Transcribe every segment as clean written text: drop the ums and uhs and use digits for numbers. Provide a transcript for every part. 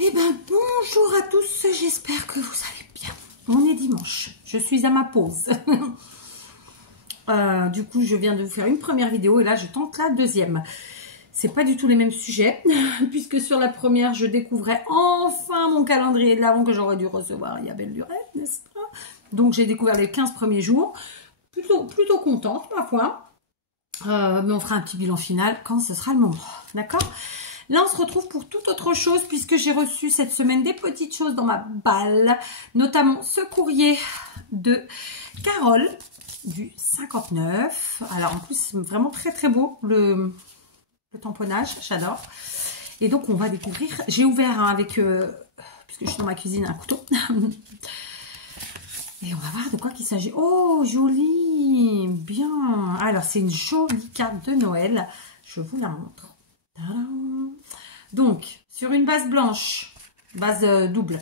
Eh ben bonjour à tous, j'espère que vous allez bien. On est dimanche, je suis à ma pause. Du coup, je viens de vous faire une première vidéo et là, je tente la deuxième. C'est pas du tout les mêmes sujets, puisque sur la première, je découvrais enfin mon calendrier de l'Avent que j'aurais dû recevoir il y a belle lurette, n'est-ce pas? Donc, j'ai découvert les 15 premiers jours. Plutôt contente, ma foi. Mais on fera un petit bilan final quand ce sera le moment, d'accord? Là, on se retrouve pour toute autre chose puisque j'ai reçu cette semaine des petites choses dans ma balle, notamment ce courrier de Carole du 59. Alors, en plus, c'est vraiment très très beau le tamponnage, j'adore. Et donc, on va découvrir. J'ai ouvert avec, puisque je suis dans ma cuisine, un couteau. Et on va voir de quoi qu'il s'agit. Oh, joli, bien. Alors, c'est une jolie carte de Noël. Je vous la montre. Tadam. Donc, sur une base blanche, base double,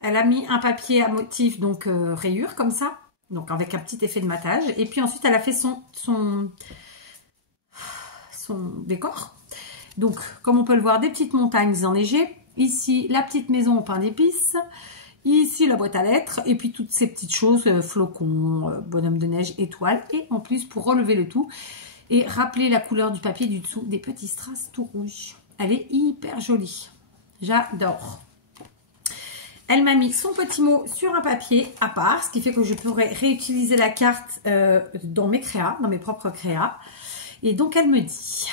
elle a mis un papier à motif, donc rayure, comme ça, donc avec un petit effet de matage. Et puis ensuite, elle a fait son décor. Donc, comme on peut le voir, des petites montagnes enneigées. Ici, la petite maison au pain d'épices. Ici, la boîte à lettres. Et puis, toutes ces petites choses, flocons, bonhomme de neige, étoiles. Et en plus, pour relever le tout, et rappeler la couleur du papier du dessous, des petits strass tout rouges. Elle est hyper jolie. J'adore. Elle m'a mis son petit mot sur un papier à part, ce qui fait que je pourrais réutiliser la carte dans mes créas, dans mes propres créas. Et donc, elle me dit...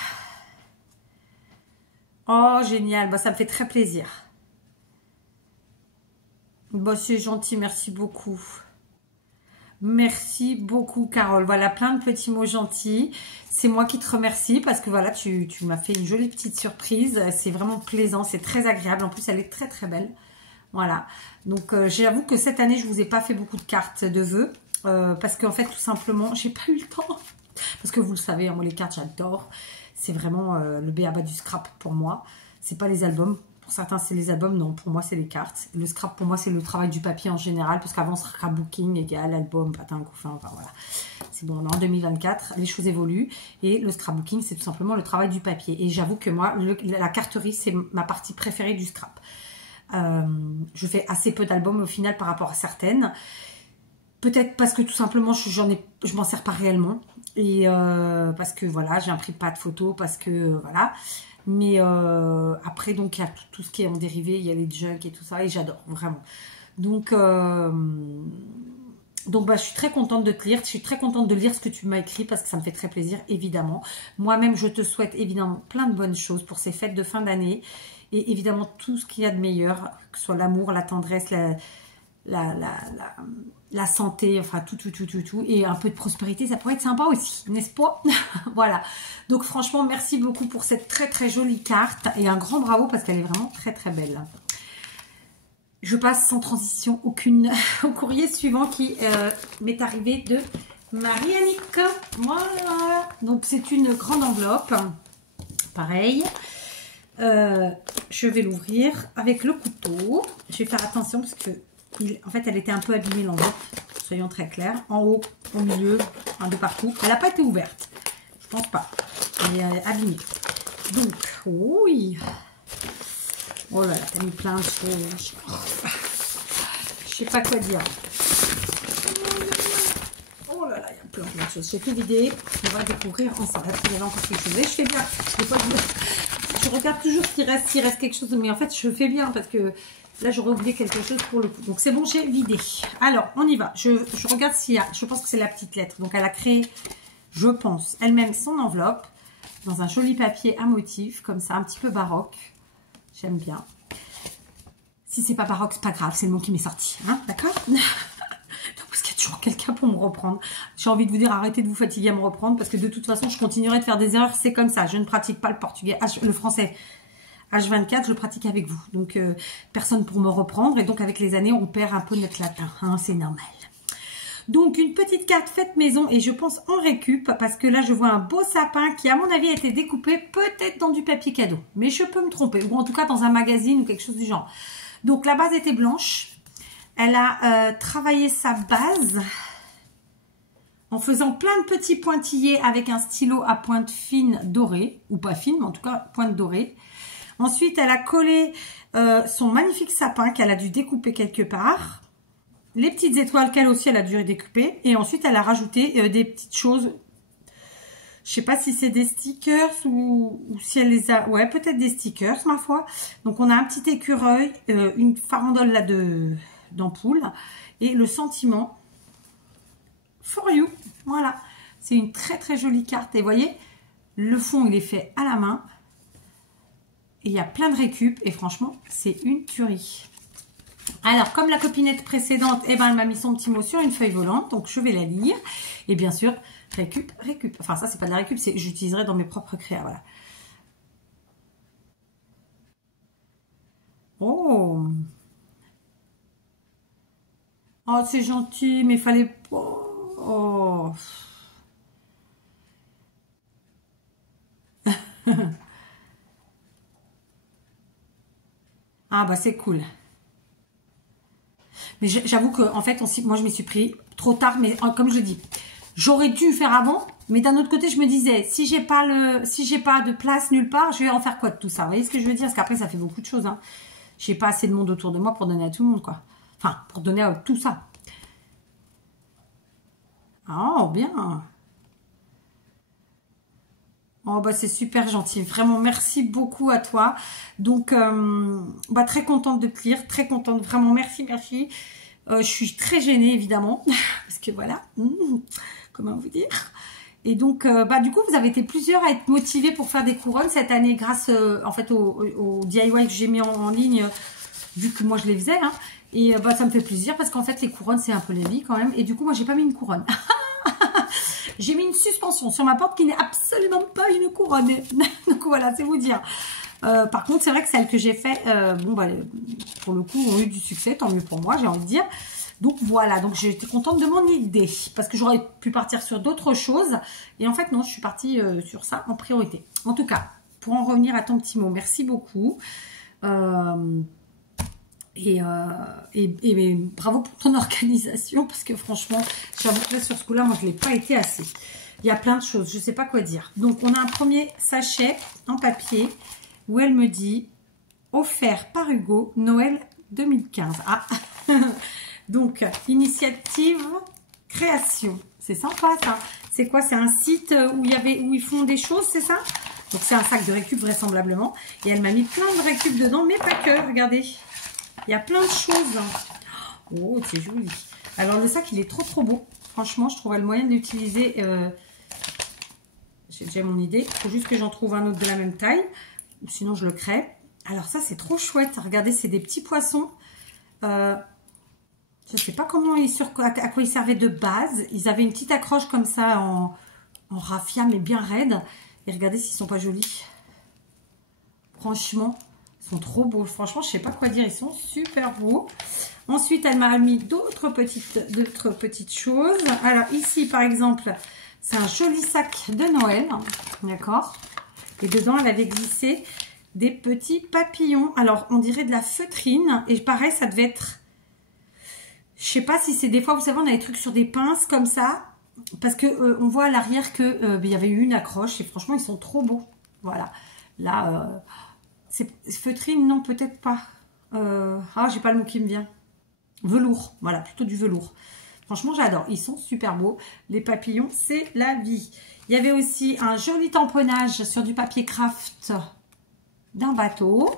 Oh, génial. Bah, ça me fait très plaisir. Bah, c'est gentil. Merci beaucoup. Merci beaucoup, Carole. Voilà, plein de petits mots gentils. C'est moi qui te remercie parce que voilà, tu m'as fait une jolie petite surprise. C'est vraiment plaisant, c'est très agréable. En plus, elle est très très belle. Voilà. Donc, j'avoue que cette année, je vous ai pas fait beaucoup de cartes de vœux parce qu'en fait, tout simplement, j'ai pas eu le temps. Parce que vous le savez, moi, les cartes, j'adore. C'est vraiment le b.a.-ba du scrap pour moi. C'est pas les albums. Pour certains, c'est les albums. Non, pour moi, c'est les cartes. Le scrap, pour moi, c'est le travail du papier en général. Parce qu'avant, scrapbooking égale album, patin, couffin. Enfin, voilà. C'est bon, on est en 2024. Les choses évoluent. Et le scrapbooking, c'est tout simplement le travail du papier. Et j'avoue que moi, la carterie, c'est ma partie préférée du scrap. Je fais assez peu d'albums au final par rapport à certaines. Peut-être parce que tout simplement, je m'en sers pas réellement. Et parce que voilà, j'imprime pas de photos. Parce que voilà. Mais après, donc, il y a tout ce qui est en dérivé, il y a les junk et tout ça, et j'adore, vraiment. Donc bah, je suis très contente de te lire, je suis très contente de lire ce que tu m'as écrit, parce que ça me fait très plaisir, évidemment. Moi-même, je te souhaite, évidemment, plein de bonnes choses pour ces fêtes de fin d'année, et évidemment, tout ce qu'il y a de meilleur, que ce soit l'amour, la tendresse, la santé, enfin tout, et un peu de prospérité, ça pourrait être sympa aussi, n'est-ce pas? Voilà, donc franchement, merci beaucoup pour cette très très jolie carte, et un grand bravo parce qu'elle est vraiment très très belle. Je passe sans transition aucune au courrier suivant qui m'est arrivé de Marie-Annick. Voilà, donc c'est une grande enveloppe, pareil. Je vais l'ouvrir avec le couteau. Je vais faire attention parce que en fait, elle était un peu abîmée l'enveloppe, soyons très clairs. En haut, au milieu, de partout. Elle n'a pas été ouverte. Je pense pas. Elle est abîmée. Donc, oui. Oh là là, t'as mis plein de choses. Je sais pas quoi dire. Oh là là, il y a plein de choses. J'ai tout vidé. On va découvrir ensemble. Il y avait encore quelque chose. Et je fais bien. Des fois, je regarde toujours s'il reste quelque chose. Mais en fait, je fais bien parce que là, j'aurais oublié quelque chose pour le coup. Donc, c'est bon, j'ai vidé. Alors, on y va. Je regarde s'il y a... Je pense que c'est la petite lettre. Donc, elle a créé, je pense, elle-même son enveloppe dans un joli papier à motif, comme ça, un petit peu baroque. J'aime bien. Si c'est pas baroque, c'est pas grave. C'est le mot qui m'est sorti. Hein, d'accord? Parce qu'il y a toujours quelqu'un pour me reprendre. J'ai envie de vous dire, arrêtez de vous fatiguer à me reprendre. Parce que de toute façon, je continuerai de faire des erreurs. C'est comme ça. Je ne pratique pas le portugais, le français. H24, je pratique avec vous. Donc, personne pour me reprendre. Et donc, avec les années, on perd un peu notre latin. Hein, c'est normal. Donc, une petite carte faite maison. Et je pense en récup. Parce que là, je vois un beau sapin qui, à mon avis, a été découpé peut-être dans du papier cadeau. Mais je peux me tromper. Ou en tout cas, dans un magazine ou quelque chose du genre. Donc, la base était blanche. Elle a travaillé sa base en faisant plein de petits pointillés avec un stylo à pointe fine dorée. Ou pas fine, mais en tout cas, pointe dorée. Ensuite, elle a collé son magnifique sapin qu'elle a dû découper quelque part. Les petites étoiles qu'elle aussi, elle a dû découper. Et ensuite, elle a rajouté des petites choses. Je sais pas si c'est des stickers ou si elle les a... Ouais, peut-être des stickers, ma foi. Donc, on a un petit écureuil, une farandole là d'ampoule et le sentiment for you. Voilà. C'est une très, très jolie carte. Et vous voyez, le fond, il est fait à la main. Et il y a plein de récup. Et franchement, c'est une tuerie. Alors, comme la copinette précédente, eh ben, elle m'a mis son petit mot sur une feuille volante. Donc, je vais la lire. Et bien sûr, récup. Enfin, ça, c'est pas de la récup. C'est j'utiliserai dans mes propres créas. Voilà. Oh. Oh, c'est gentil. Mais il fallait pas... Oh. Ah, bah, c'est cool. Mais j'avoue que en fait, moi je m'y suis pris trop tard, mais comme je dis, j'aurais dû faire avant, mais d'un autre côté, je me disais, si j'ai pas de place nulle part, je vais en faire quoi de tout ça? Vous voyez ce que je veux dire? Parce qu'après, ça fait beaucoup de choses. Hein. J'ai pas assez de monde autour de moi pour donner à tout le monde, quoi. Enfin, pour donner à tout ça. Oh, bien. Oh, bah c'est super gentil. Vraiment, merci beaucoup à toi. Donc, bah, très contente de te lire. Très contente. Vraiment, merci, merci. Je suis très gênée, évidemment. Parce que voilà. Comment vous dire? Et donc, bah, du coup, vous avez été plusieurs à être motivés pour faire des couronnes cette année grâce, en fait, au DIY que j'ai mis en ligne, vu que moi, je les faisais. Hein. Et bah, ça me fait plaisir parce qu'en fait, les couronnes, c'est un peu la vie quand même. Et du coup, moi, j'ai pas mis une couronne. J'ai mis une suspension sur ma porte qui n'est absolument pas une couronne. Donc voilà, c'est vous dire. Par contre, c'est vrai que celles que j'ai fait, bon, bah, pour le coup, ont eu du succès. Tant mieux pour moi, j'ai envie de dire. Donc voilà, donc j'étais contente de mon idée. Parce que j'aurais pu partir sur d'autres choses. Et en fait, non, je suis partie sur ça en priorité. En tout cas, pour en revenir à ton petit mot, merci beaucoup. Et bravo pour ton organisation, parce que franchement, j'avoue que là, sur ce coup-là, moi, je ne l'ai pas été assez. Il y a plein de choses, je ne sais pas quoi dire. Donc, on a un premier sachet en papier où elle me dit « Offert par Hugo, Noël 2015 ». Ah donc, initiative création. C'est sympa, ça. C'est quoi? C'est un site où ils font des choses, c'est ça? Donc, c'est un sac de récup, vraisemblablement. Et elle m'a mis plein de récup dedans, mais pas que, regardez. Il y a plein de choses. Oh, c'est joli. Alors, le sac, il est trop, trop beau. Franchement, je trouvais le moyen d'utiliser. J'ai déjà mon idée. Il faut juste que j'en trouve un autre de la même taille. Sinon, je le crée. Alors, ça, c'est trop chouette. Regardez, c'est des petits poissons. Je ne sais pas à quoi ils servaient de base. Ils avaient une petite accroche comme ça en raffia, mais bien raide. Et regardez s'ils ne sont pas jolis. Franchement. Ils sont trop beaux. Franchement, je sais pas quoi dire. Ils sont super beaux. Ensuite, elle m'a mis d'autres petites choses. Alors, ici, par exemple, c'est un joli sac de Noël. D'accord? Et dedans, elle avait glissé des petits papillons. Alors, on dirait de la feutrine. Et pareil, ça devait être... Je sais pas si c'est des fois, vous savez, on a des trucs sur des pinces comme ça. Parce que on voit à l'arrière que il y avait eu une accroche. Et franchement, ils sont trop beaux. Voilà. Là... c'est feutrine, non, peut-être pas. Ah, j'ai pas le mot qui me vient. Velours, voilà, plutôt du velours. Franchement, j'adore. Ils sont super beaux. Les papillons, c'est la vie. Il y avait aussi un joli tamponnage sur du papier craft d'un bateau.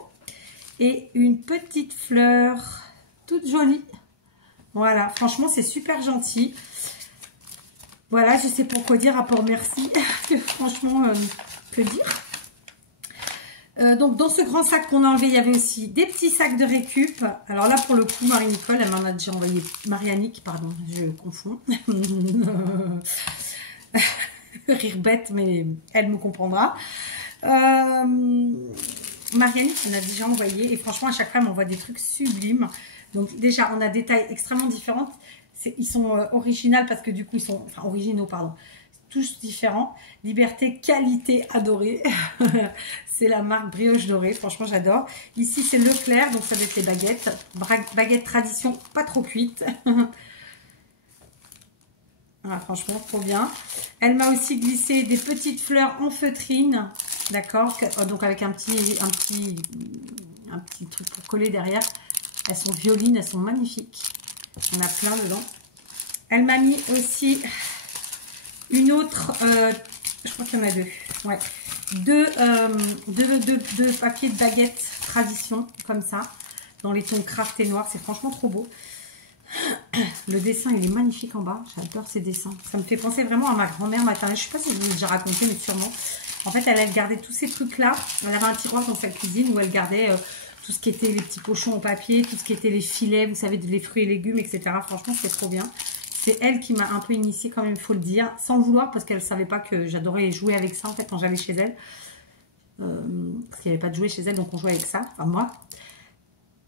Et une petite fleur toute jolie. Voilà, franchement, c'est super gentil. Voilà, je sais pas quoi dire à part merci. Franchement, que dire? Donc, dans ce grand sac qu'on a enlevé, il y avait aussi des petits sacs de récup. Alors là, pour le coup, Marie-Nicole, elle m'en a déjà envoyé... Marie-Annick, pardon, je confonds. Rire bête, mais elle me comprendra. Marie-Annick, elle a déjà envoyé. Et franchement, à chaque fois, elle m'envoie des trucs sublimes. Donc déjà, on a des tailles extrêmement différentes. Ils sont originales parce que du coup, ils sont... Enfin, originaux, pardon. Tous différents. Liberté, qualité, adorée. C'est la marque Brioche Dorée. Franchement, j'adore. Ici, c'est Leclerc. Donc, ça va être les baguettes. Baguettes tradition, pas trop cuites. Ah, franchement, trop bien. Elle m'a aussi glissé des petites fleurs en feutrine. d'accord, donc avec un petit truc pour coller derrière. Elles sont violines, elles sont magnifiques. On a plein dedans. Elle m'a mis aussi une autre, je crois qu'il y en a deux. Ouais, deux papiers de baguette tradition, comme ça, dans les tons craft et noir. C'est franchement trop beau. Le dessin, il est magnifique en bas. J'adore ces dessins. Ça me fait penser vraiment à ma grand-mère maternelle. Je ne sais pas si je vous l'ai déjà raconté, mais sûrement. En fait, elle gardait tous ces trucs-là. Elle avait un tiroir dans sa cuisine où elle gardait tout ce qui était les petits pochons en papier, tout ce qui était les filets, vous savez, les fruits et légumes, etc. Franchement, c'est trop bien. C'est elle qui m'a un peu initiée quand même, il faut le dire, sans le vouloir, parce qu'elle ne savait pas que j'adorais jouer avec ça, en fait, quand j'allais chez elle. Parce qu'il n'y avait pas de jouets chez elle, donc on jouait avec ça, enfin moi.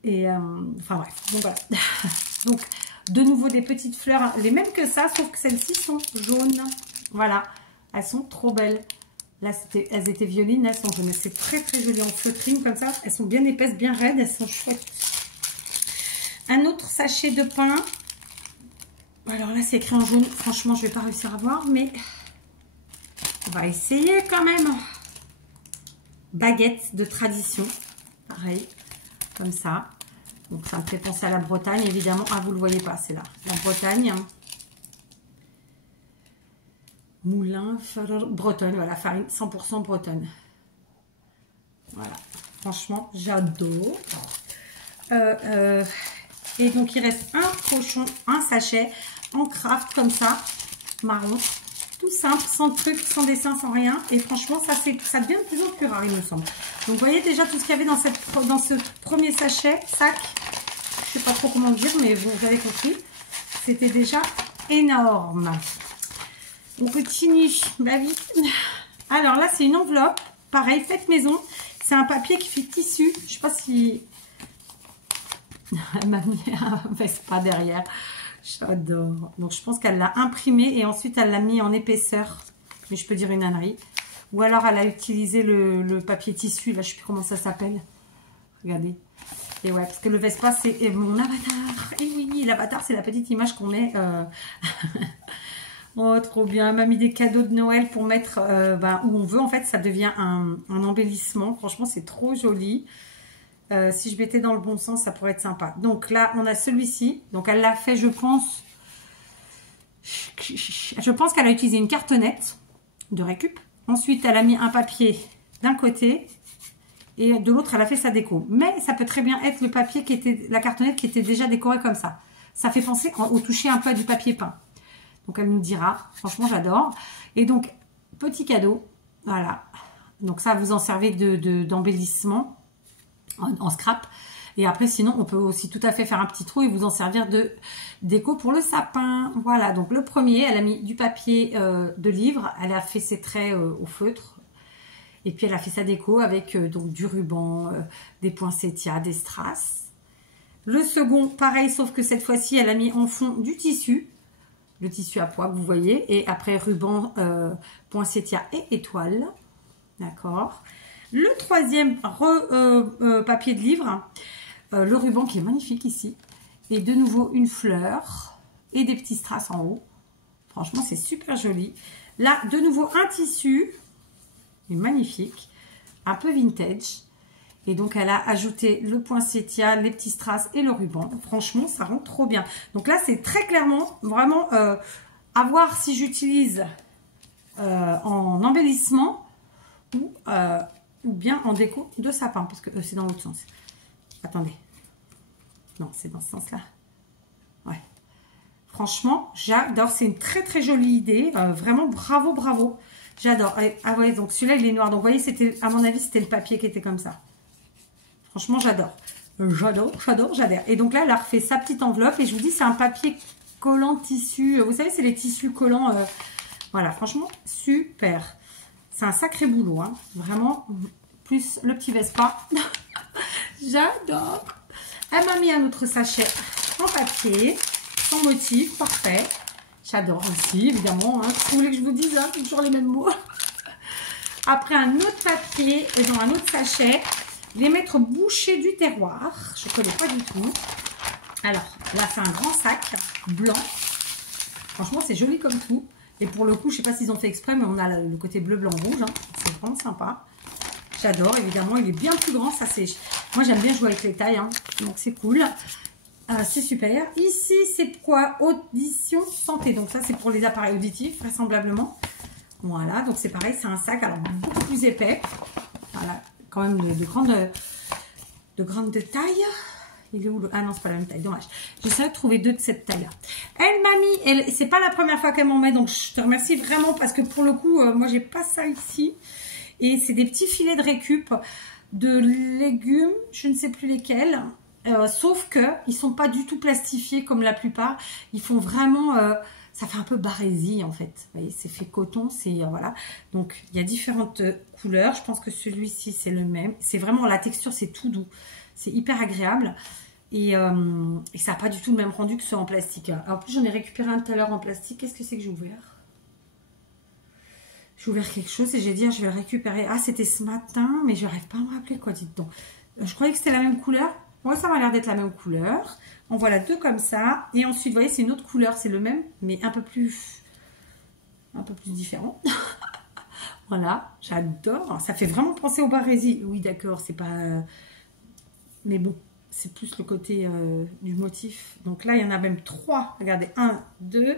Et enfin bref, donc voilà. Donc, de nouveau des petites fleurs, les mêmes que ça, sauf que celles-ci sont jaunes. Voilà, elles sont trop belles. Là, elles étaient violines, elles sont jaunes. C'est très très joli en feutrine comme ça. Elles sont bien épaisses, bien raides, elles sont chouettes. Un autre sachet de pain. Alors là, c'est écrit en jaune. Franchement, je ne vais pas réussir à voir, mais on va essayer quand même. Baguette de tradition. Pareil, comme ça. Donc ça me fait penser à la Bretagne, évidemment. Ah, vous ne le voyez pas, c'est là. La Bretagne. Moulin, bretonne, voilà, farine 100% bretonne. Voilà, franchement, j'adore. Et donc, il reste un pochon, un sachet en craft comme ça, marron. Tout simple, sans truc, sans dessin, sans rien. Et franchement, ça devient de plus en plus rare, il me semble. Donc, vous voyez déjà tout ce qu'il y avait dans ce premier sachet, sac. Je ne sais pas trop comment dire, mais vous avez compris. C'était déjà énorme. On continue. Bah oui. Alors là, c'est une enveloppe. Pareil, faite maison. C'est un papier qui fait tissu. Je ne sais pas si... Elle m'a mis un Vespa derrière. J'adore. Donc, je pense qu'elle l'a imprimé et ensuite, elle l'a mis en épaisseur. Mais je peux dire une ânerie. Ou alors, elle a utilisé le papier tissu. Là, je ne sais plus comment ça s'appelle. Regardez. Et ouais, parce que le Vespa, c'est mon avatar. Et oui, l'avatar, c'est la petite image qu'on met... Oh, trop bien. Elle m'a mis des cadeaux de Noël pour mettre où on veut. En fait, ça devient un embellissement. Franchement, c'est trop joli. Si je mettais dans le bon sens, ça pourrait être sympa. Donc là, on a celui-ci. Donc, elle l'a fait, je pense. Je pense qu'elle a utilisé une cartonnette de récup. Ensuite, elle a mis un papier d'un côté. Et de l'autre, elle a fait sa déco. Mais ça peut très bien être le papier qui était, la cartonnette qui était déjà décorée comme ça. Ça fait penser au toucher un peu à du papier peint. Donc, elle nous dira. Franchement, j'adore. Et donc, petit cadeau. Voilà. Donc, ça, vous en servez d'embellissement en scrap. Et après, sinon, on peut aussi tout à fait faire un petit trou et vous en servir de déco pour le sapin. Voilà. Donc, le premier, elle a mis du papier de livre. Elle a fait ses traits au feutre. Et puis, elle a fait sa déco avec donc du ruban, des poinsettias, des strass. Le second, pareil, sauf que cette fois-ci, elle a mis en fond du tissu. Le tissu à pois que vous voyez. Et après, ruban, poinsettia et étoile. D'accord. Le troisième papier de livre. Le ruban qui est magnifique ici. Et de nouveau, une fleur. Et des petits strass en haut. Franchement, c'est super joli. Là, de nouveau, un tissu. Il est magnifique. Un peu vintage. Et donc, elle a ajouté le poinsettia, les petits strass et le ruban. Franchement, ça rend trop bien. Donc là, c'est très clairement, vraiment, à voir si j'utilise en embellissement ou bien en déco de sapin. Parce que c'est dans l'autre sens. Attendez. Non, c'est dans ce sens-là. Ouais. Franchement, j'adore. C'est une très, très jolie idée. Vraiment, bravo, bravo. J'adore. Ah ouais, donc celui-là, il est noir. Donc, vous voyez, c'était, à mon avis, c'était le papier qui était comme ça. Franchement, j'adore. J'adore, j'adore, j'adore. Et donc là, elle a refait sa petite enveloppe. Et je vous dis, c'est un papier collant tissu. Vous savez, c'est les tissus collants. Voilà, franchement, super. C'est un sacré boulot. Hein. Vraiment, plus le petit Vespa. J'adore. Elle m'a mis un autre sachet en papier, sans motif, parfait. J'adore aussi, évidemment. Hein. Si vous voulez que je vous dise, hein, c'est toujours les mêmes mots. Après, un autre papier, dans un autre sachet. Les maîtres bouchés du terroir. Je ne connais pas du tout. Alors, là, c'est un grand sac blanc. Franchement, c'est joli comme tout. Et pour le coup, je ne sais pas s'ils ont fait exprès, mais on a le côté bleu, blanc, rouge. Hein. C'est vraiment sympa. J'adore, évidemment. Il est bien plus grand. Ça, c'est... Moi, j'aime bien jouer avec les tailles. Hein. Donc, c'est cool. C'est super. Ici, c'est quoi? Audition santé. Donc, ça, c'est pour les appareils auditifs, vraisemblablement. Voilà. Donc, c'est pareil. C'est un sac, alors, beaucoup plus épais. Voilà. Quand même de grande taille. Il est où le... Ah non, c'est pas la même taille, dommage. J'essaie de trouver 2 de cette taille-là. Elle m'a mis, c'est pas la première fois qu'elle m'en met, donc je te remercie vraiment parce que pour le coup, moi j'ai pas ça ici. Et c'est des petits filets de récup de légumes, je ne sais plus lesquels. Sauf que ils sont pas du tout plastifiés comme la plupart. Ils font vraiment, ça fait un peu barésie en fait. Vous voyez, c'est fait coton, c'est voilà. Donc il y a différentes couleurs. Je pense que celui-ci c'est le même. C'est vraiment la texture, c'est tout doux. C'est hyper agréable. Et ça n'a pas du tout le même rendu que ceux en plastique. Alors, en plus, j'en ai récupéré un tout à l'heure en plastique. Qu'est-ce que c'est que j'ai ouvert? J'ai ouvert quelque chose et j'ai dit, je vais le récupérer. Ah, c'était ce matin, mais je n'arrive pas à me rappeler quoi, dites donc. Je croyais que c'était la même couleur. Ouais, ça m'a l'air d'être la même couleur. En voilà 2 comme ça. Et ensuite, vous voyez, c'est une autre couleur. C'est le même, mais un peu plus différent. Voilà, j'adore. Ça fait vraiment penser au barésie. Oui, d'accord, c'est pas... Mais bon. C'est plus le côté du motif. Donc là, il y en a même 3. Regardez, 1, 2,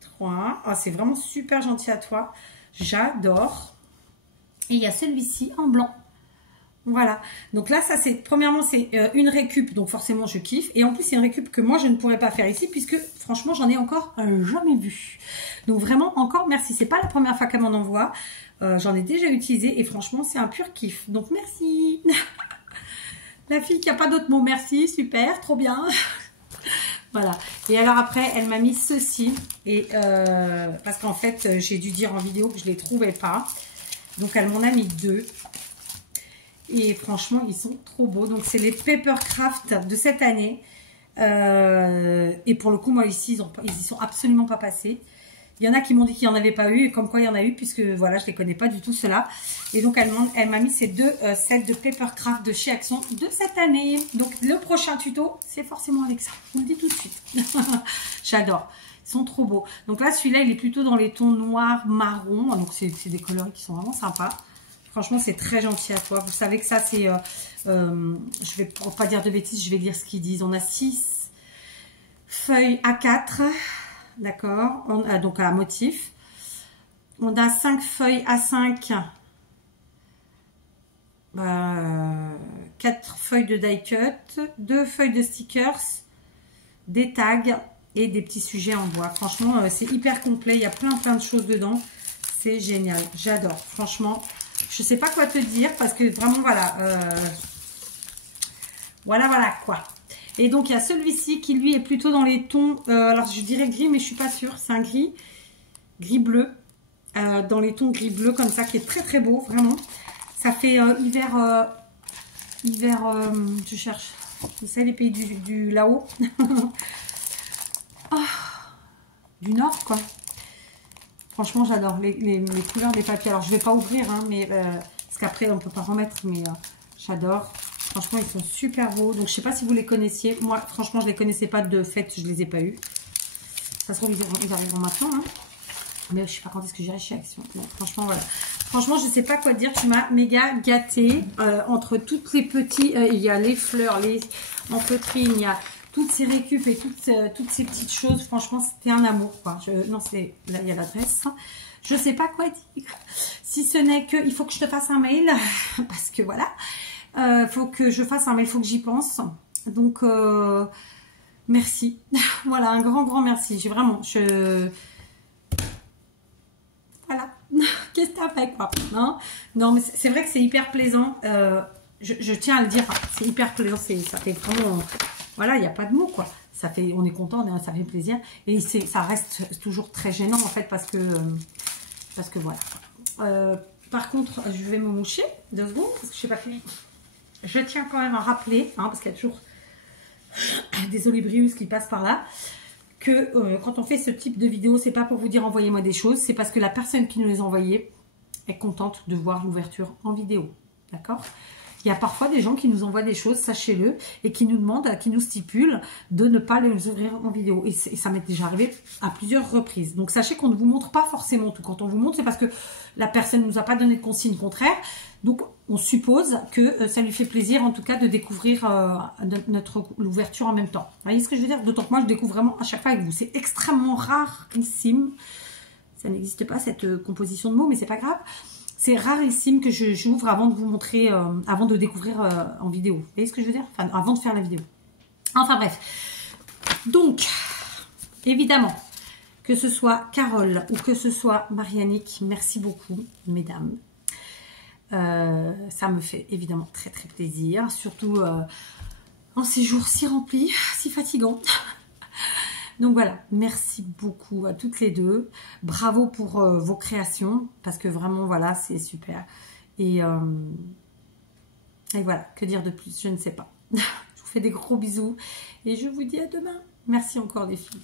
3. Oh, c'est vraiment super gentil à toi. J'adore. Et il y a celui-ci en blanc. Voilà. Donc là, ça c'est, premièrement, c'est une récup. Donc forcément, je kiffe. Et en plus, c'est une récup que moi, je ne pourrais pas faire ici puisque franchement, j'en ai encore jamais vu. Donc vraiment, encore merci. C'est pas la première fois qu'elle m'en envoie. J'en ai déjà utilisé et franchement, c'est un pur kiff. Donc merci. La fille qui n'a pas d'autre mot, merci, super, trop bien. Voilà. Et alors après, elle m'a mis ceci. Et parce qu'en fait, j'ai dû dire en vidéo que je ne les trouvais pas. Donc, elle m'en a mis 2. Et franchement, ils sont trop beaux. Donc, c'est les Papercraft de cette année. Et pour le coup, moi, ici, ils y sont absolument pas passés. Il y en a qui m'ont dit qu'il n'y en avait pas eu, et comme quoi il y en a eu, puisque voilà, je ne les connais pas du tout, ceux-là. Et donc, elle m'a mis ces 2 sets de Papercraft de chez Action de cette année. Donc, le prochain tuto, c'est forcément avec ça. Je vous le dis tout de suite. J'adore. Ils sont trop beaux. Donc là, celui-là, il est plutôt dans les tons noirs, marron. Donc, c'est des coloris qui sont vraiment sympas. Franchement, c'est très gentil à toi. Vous savez que ça, c'est... je vais pour pas dire de bêtises, je vais dire ce qu'ils disent. On a 6 feuilles A4. D'accord, donc à motif. On a 5 feuilles A5, 4 feuilles de die cut, 2 feuilles de stickers, des tags et des petits sujets en bois. Franchement, c'est hyper complet. Il y a plein de choses dedans. C'est génial. J'adore. Franchement, je sais pas quoi te dire parce que vraiment, voilà. Voilà quoi. Et donc, il y a celui-ci qui, lui, est plutôt dans les tons... alors, je dirais gris, mais je ne suis pas sûre. C'est un gris-bleu. Dans les tons gris-bleu, comme ça, qui est très beau, vraiment. Ça fait hiver... je cherche. Vous savez, les pays du là-haut. Oh, du nord, quoi. Franchement, j'adore les couleurs des papiers. Alors, je ne vais pas ouvrir, hein, mais... parce qu'après, on ne peut pas remettre, mais j'adore. Franchement, ils sont super beaux. Donc, je ne sais pas si vous les connaissiez. Moi, franchement, je ne les connaissais pas de fait. Je ne les ai pas eus. Ça se trouve, ils arriveront maintenant. Hein. Mais je ne sais pas quand est-ce que j'irai chez Action. Donc, franchement, voilà. Franchement, je ne sais pas quoi dire. Tu m'as méga gâtée. Entre toutes les petits... il y a les fleurs, les en feutrine. Il y a toutes ces récup et toutes ces petites choses. Franchement, c'était un amour, quoi. Non, c'est... Là, il y a l'adresse. Je ne sais pas quoi dire. Si ce n'est que... Il faut que je te fasse un mail. Parce que, voilà... faut que je fasse un mail, il faut que j'y pense. Donc, merci. Voilà, un grand merci. J'ai vraiment... Voilà. Qu'est-ce que t'as fait, quoi, hein? Non, mais c'est vrai que c'est hyper plaisant. Je tiens à le dire. C'est hyper plaisant. Ça fait vraiment... Voilà, il n'y a pas de mots, quoi. Ça fait, on est content, ça fait plaisir. Et ça reste toujours très gênant, en fait, parce que voilà. Par contre, je vais me moucher 2 secondes, parce que je n'ai pas fini. Je tiens quand même à rappeler, hein, parce qu'il y a toujours des olibrius qui passent par là, que quand on fait ce type de vidéo, c'est pas pour vous dire envoyez-moi des choses, c'est parce que la personne qui nous les a envoyées est contente de voir l'ouverture en vidéo. D'accord? Il y a parfois des gens qui nous envoient des choses, sachez-le, et qui nous demandent, qui nous stipulent de ne pas les ouvrir en vidéo. Et ça m'est déjà arrivé à plusieurs reprises. Donc sachez qu'on ne vous montre pas forcément tout. Quand on vous montre, c'est parce que la personne ne nous a pas donné de consigne contraire. Donc on suppose que ça lui fait plaisir en tout cas de découvrir l'ouverture en même temps. Vous voyez ce que je veux dire? D'autant que moi je découvre vraiment à chaque fois avec vous. C'est extrêmement rarissime. Ça n'existe pas cette composition de mots, mais c'est pas grave. C'est rarissime que j'ouvre avant de vous montrer, avant de découvrir en vidéo. Vous voyez ce que je veux dire? Enfin, avant de faire la vidéo. Enfin bref. Donc, évidemment, que ce soit Carole ou que ce soit Marianique, merci beaucoup, mesdames. Ça me fait évidemment très très plaisir, surtout en ces jours si remplis, si fatigants. Donc voilà, merci beaucoup à toutes les deux. Bravo pour vos créations, parce que vraiment, voilà, c'est super. Et voilà, que dire de plus? Je ne sais pas. Je vous fais des gros bisous et je vous dis à demain. Merci encore les filles.